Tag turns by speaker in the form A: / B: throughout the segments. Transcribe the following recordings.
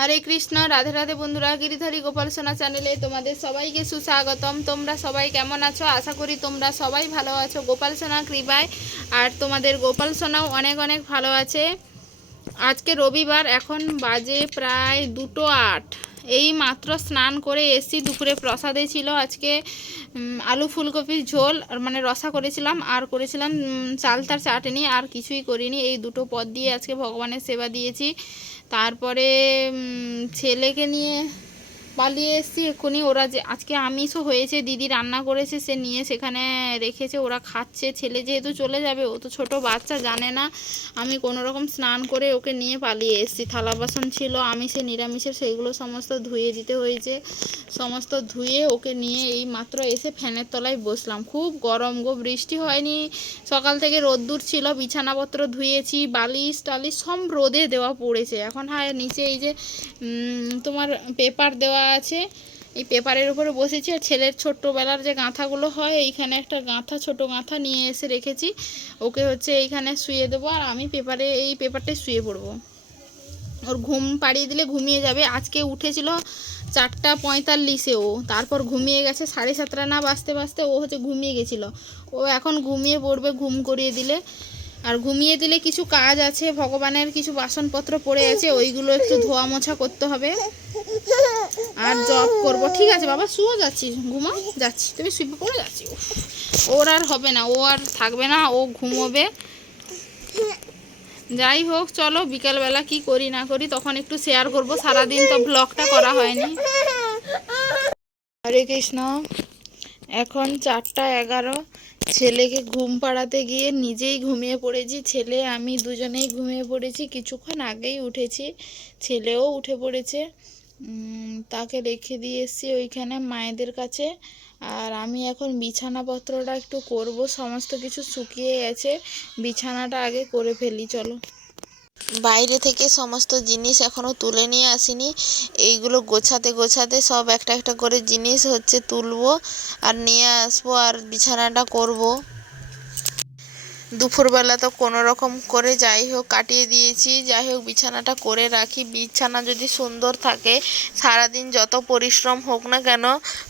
A: হরে কৃষ্ণ, রাধে রাধে বন্ধুরা, গিরিধারী গোপাল সোনা চ্যানেলে তোমাদের সবাইকে সুস্বাগতম। তোমরা সবাই কেমন আছো? আশা করি তোমরা সবাই ভালো আছো। গোপাল সোনা কৃপায়, আর তোমাদের গোপাল সোনাও অনেক অনেক ভালো আছে। আজকে রবিবার, এখন বাজে প্রায় দুটো আট। এই মাত্র স্নান করে এসছি, দুপুরে প্রসাদে ছিল আজকে আলু ফুলকপির ঝোল মানে রসা করেছিলাম, আর করেছিলাম চাল চালতার চাটনি, আর কিছুই করিনি, এই দুটো পদ দিয়ে আজকে ভগবানের সেবা দিয়েছি। তারপরে ছেলেকে নিয়ে পালিয়ে এসেছি এক্ষুনি। ওরা যে, আজকে আমিষও হয়েছে, দিদি রান্না করেছে, সে নিয়ে সেখানে রেখেছে, ওরা খাচ্ছে। ছেলে যেহেতু চলে যাবে, ও তো ছোট বাচ্চা, জানে না। আমি কোনো রকম স্নান করে ওকে নিয়ে পালিয়ে এসেছি। থালা বাসন ছিল, আমিষে নিরামিষের সেইগুলো সমস্ত ধুয়ে দিতে হয়েছে। সমস্ত ধুয়ে ওকে নিয়ে এই মাত্র এসে ফ্যানের তলায় বসলাম। খুব গরম গো, বৃষ্টি হয়নি। সকাল থেকে রোদ্দুর ছিল, বিছানাপত্র ধুয়েছি, বালিশ টালিশ সব রোদে দেওয়া পড়েছে। এখন হয়, নিচে এই যে তোমার পেপার দেওয়া আছে। এই পেপারের উপরে বসেছি আর ছেলের ছোট্টবেলার যে গাঁথাগুলো হয়, এইখানে একটা গাঁথা, ছোট গাঁথা নিয়ে এসে রেখেছি। ওকে হচ্ছে এইখানে শুয়ে দেবো আর আমি পেপারে, এই পেপারটায় শুয়ে পড়ব। ওর ঘুম পাড়িয়ে দিলে ঘুমিয়ে যাবে। আজকে উঠেছিল চারটা পঁয়তাল্লিশে ও। তারপর ঘুমিয়ে গেছে সাড়ে সাতটা না বাজতে বাজতে ও হচ্ছে ঘুমিয়ে গেছিল। ও এখন ঘুমিয়ে পড়বে, ঘুম করিয়ে দিলে। আর ঘুমিয়ে দিলে কিছু কাজ আছে, ভগবানের কিছু বাসনপত্র পড়ে আছে, ওইগুলো একটু ধোয়া মোছা করতে হবে। আর জব করব। ঠিক আছে বাবা, শুয়ে যাচ্ছি। ঘুমাও যাচ্ছি। তুমি শুয়ে পড়ে যাচ্ছি। ওর আর হবে না, ও আর থাকবে না, ও ঘুমোবে। যাই হোক, চলো বিকালবেলা কি করি না করি, তখন একটু শেয়ার করব। সারাদিন তো ব্লগটা করা হয়নি। হরে কৃষ্ণ। এখন চারটা এগারো। ছেলেকে ঘুম পাড়াতে গিয়ে নিজেই ঘুমিয়ে পড়েছি। ছেলে, আমি দুজনেই ঘুমিয়ে পড়েছি। কিছুক্ষণ আগেই উঠেছি। ছেলেও উঠে পড়েছে। তাকে রেখে দিয়ে এসেছি ওইখানে মায়েদের কাছে। আর আমি এখন বিছানাপত্রটা একটু করব। সমস্ত কিছু শুকিয়ে গেছে। বিছানাটা আগে করে ফেলি, চলো। বাইরে থেকে সমস্ত জিনিস এখনও তুলে নিয়ে আসিনি। এইগুলো গোছাতে গোছাতে সব একটা একটা করে জিনিস হচ্ছে তুলবো আর নিয়ে আসব আর বিছানাটা করব। দুপুরবেলা তো কোনো রকম করে যাই হোক, কাটিয়ে দিয়েছি। যাই হোক, বিছানাটা করে রাখি। বিছানা যদি সুন্দর থাকে, সারাদিন যত পরিশ্রম হোক না কেন,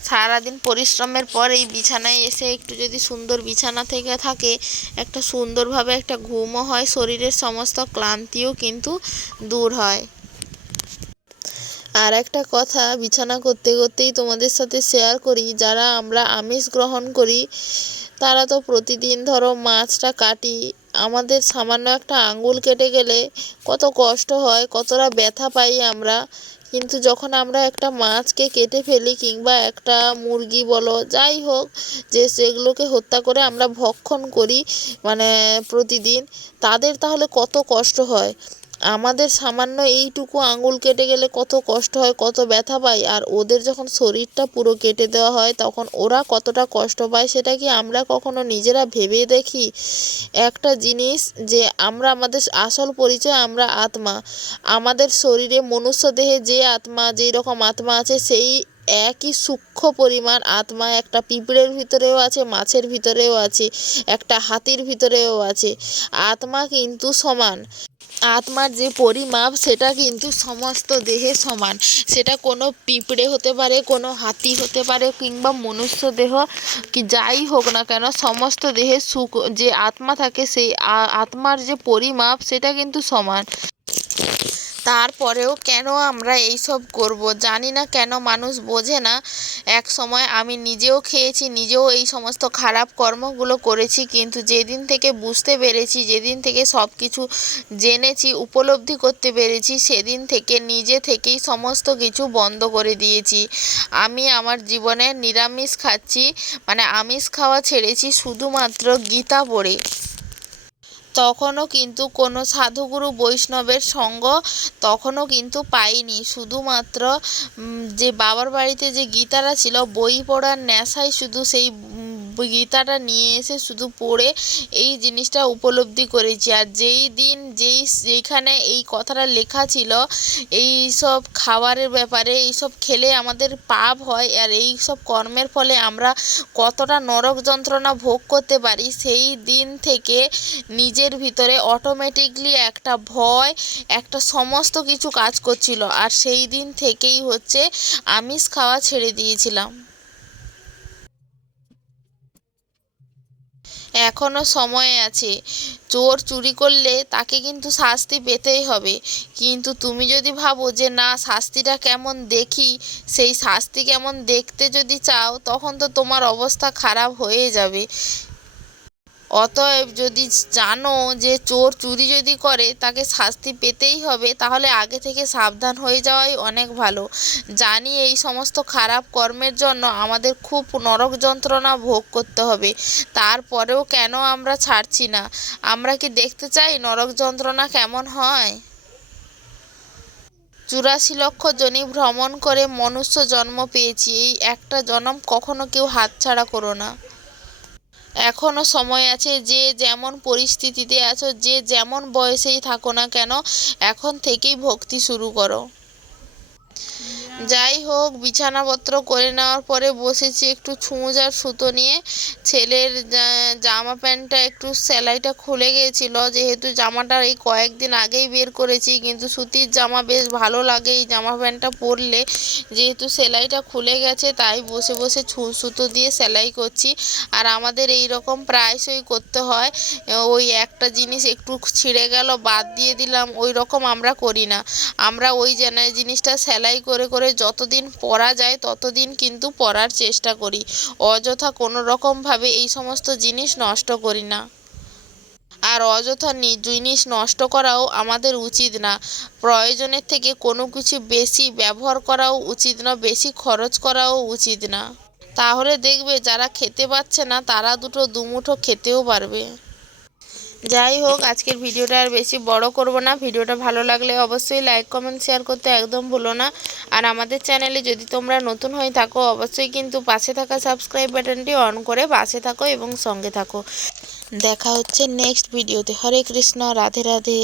A: সারাদিন পরিশ্রমের পর এই বিছানায় এসে একটু যদি সুন্দর বিছানা থেকে থাকে, একটা সুন্দরভাবে একটা ঘুমও হয়, শরীরের সমস্ত ক্লান্তিও কিন্তু দূর হয়। আর একটা কথা বিছানা করতে করতেই তোমাদের সাথে শেয়ার করি, যারা আমরা আমিষ গ্রহণ করি তারা তো প্রতিদিন ধরো মাছটা কাটি, আমাদের সামান্য একটা আঙ্গুল কেটে গেলে কত কষ্ট হয়, কতটা ব্যথা পাই আমরা। কিন্তু যখন আমরা একটা মাছকে কেটে ফেলি কিংবা একটা মুরগি বলো, যাই হোক, যে সেগুলোকে হত্যা করে আমরা ভক্ষণ করি মানে প্রতিদিন, তাদের তাহলে কত কষ্ট হয়। আমাদের সামান্য এইটুকু আঙুল কেটে গেলে কত কষ্ট হয়, কত ব্যথা পায় আর ওদের যখন শরীরটা পুরো কেটে দেওয়া হয়, তখন ওরা কতটা কষ্ট পায় সেটা কি আমরা কখনো নিজেরা ভেবে দেখি? একটা জিনিস যে আমরা, আমাদের আসল পরিচয় আমরা আত্মা। আমাদের শরীরে মনুষ্য দেহে যে আত্মা, যেই রকম আত্মা আছে, সেই একই সূক্ষ্ম পরিমাণ আত্মা একটা পিঁপড়ের ভিতরেও আছে, মাছের ভিতরেও আছে, একটা হাতির ভিতরেও আছে। আত্মা কিন্তু সমান। আত্মার যে পরিমাপ, সেটা কিন্তু সমস্ত দেহে সমান। সেটা কোনো পিঁপড়ে হতে পারে, কোনো হাতি হতে পারে, কিংবা মনুষ্য দেহ, কি যাই হোক না কেন, সমস্ত দেহে সুখ, যে আত্মা থাকে, সেই আত্মার যে পরিমাপ, সেটা কিন্তু সমান। তারপরেও কেন আমরা এইসব করব? জানি না কেন মানুষ বোঝে না। এক সময় আমি নিজেও খেয়েছি, নিজেও এই সমস্ত খারাপ কর্মগুলো করেছি, কিন্তু যেদিন থেকে বুঝতে পেরেছি, যেদিন থেকে সব কিছু জেনেছি, উপলব্ধি করতে পেরেছি, সেদিন থেকে নিজে থেকেই সমস্ত কিছু বন্ধ করে দিয়েছি। আমি আমার জীবনে নিরামিষ খাচ্ছি মানে আমিষ খাওয়া ছেড়েছি শুধুমাত্র গীতা পড়ে। তখনও কিন্তু কোনো সাধুগুরু বৈষ্ণবের সঙ্গ তখনও কিন্তু পাইনি। শুধুমাত্র যে বাবার বাড়িতে যে গীতারা ছিল, বই পড়ার নেশায় শুধু সেই
B: গীতাটা নিয়ে এসে শুধু পড়ে এই জিনিসটা উপলব্ধি করেছি। আর যেই দিন যেই যেইখানে এই কথাটা লেখা ছিল, এই সব খাবারের ব্যাপারে, এই সব খেলে আমাদের পাপ হয় আর এই সব কর্মের ফলে আমরা কতটা নরক যন্ত্রণা ভোগ করতে পারি, সেই দিন থেকে নিজের ভিতরে অটোমেটিকলি একটা ভয়, একটা সমস্ত কিছু কাজ করছিল। আর সেই দিন থেকেই হচ্ছে আমিষ খাওয়া ছেড়ে দিয়েছিলাম। এখনও সময় আছে। চোর চুরি করলে তাকে কিন্তু শাস্তি পেতেই হবে। কিন্তু তুমি যদি ভাবো যে, না, শাস্তিটা কেমন দেখি, সেই শাস্তি কেমন দেখতে যদি চাও, তখন তো তোমার অবস্থা খারাপ হয়ে যাবে। অতএব যদি জানো যে চোর চুরি যদি করে, তাকে শাস্তি পেতেই হবে, তাহলে আগে থেকে সাবধান হয়ে যাওয়াই অনেক ভালো। জানি এই সমস্ত খারাপ কর্মের জন্য আমাদের খুব নরক যন্ত্রণা ভোগ করতে হবে। তারপরেও কেন আমরা ছাড়ছি না? আমরা কি দেখতে চাই নরক যন্ত্রণা কেমন হয়? চুরাশি লক্ষ জনি ভ্রমণ করে মনুষ্য জন্ম পেয়েছি। এই একটা জনম কখনো কেউ হাতছাড়া করো না। এখনও সময় আছে যে যেমন পরিস্থিতিতে আছো, যে যেমন বয়সেই থাকো না কেন, এখন থেকেই ভক্তি শুরু করো। যাই হোক, বিছানাপত্র করে নেওয়ার পরে বসেছি একটু ছুঁচ আর সুতো নিয়ে। ছেলের জামা প্যান্টটা একটু সেলাইটা খুলে গিয়েছিল। যেহেতু জামাটা এই কয়েকদিন আগেই বের করেছি, কিন্তু সুতির জামা বেশ ভালো লাগে এই জামা প্যান্টটা পরলে। যেহেতু সেলাইটা খুলে গেছে, তাই বসে বসে ছু সুতো দিয়ে সেলাই করছি। আর আমাদের এই রকম প্রায়শই করতে হয়। ওই একটা জিনিস একটু ছিঁড়ে গেল, বাদ দিয়ে দিলাম, ওই রকম আমরা করি না। আমরা ওই জিনিসটা সেলাই করে করে যতদিন পরা যায়, ততদিন কিন্তু পরার চেষ্টা করি। অযথা কোনো রকমভাবে এই সমস্ত জিনিস নষ্ট করি না। আর অযথা জিনিস নষ্ট করাও আমাদের উচিত না। প্রয়োজনের থেকে কোনো কিছু বেশি ব্যবহার করাও উচিত না, বেশি খরচ করাও উচিত না। তাহলে দেখবে যারা খেতে পাচ্ছে না, তারা দুটো দুমুঠো খেতেও পারবে। যাই হোক, আজকের ভিডিওটা আর বেশি বড় করব না। ভিডিওটা ভালো লাগলে অবশ্যই লাইক কমেন্ট শেয়ার করতে একদম ভুলো না। আর আমাদের চ্যানেলে যদি তোমরা নতুন হয়ে থাকো, অবশ্যই কিন্তু পাশে থাকা সাবস্ক্রাইব বাটনটি অন করে পাশে থাকো এবং সঙ্গে থাকো। দেখা হচ্ছে নেক্সট ভিডিওতে হরে কৃষ্ণ, রাধে রাধে।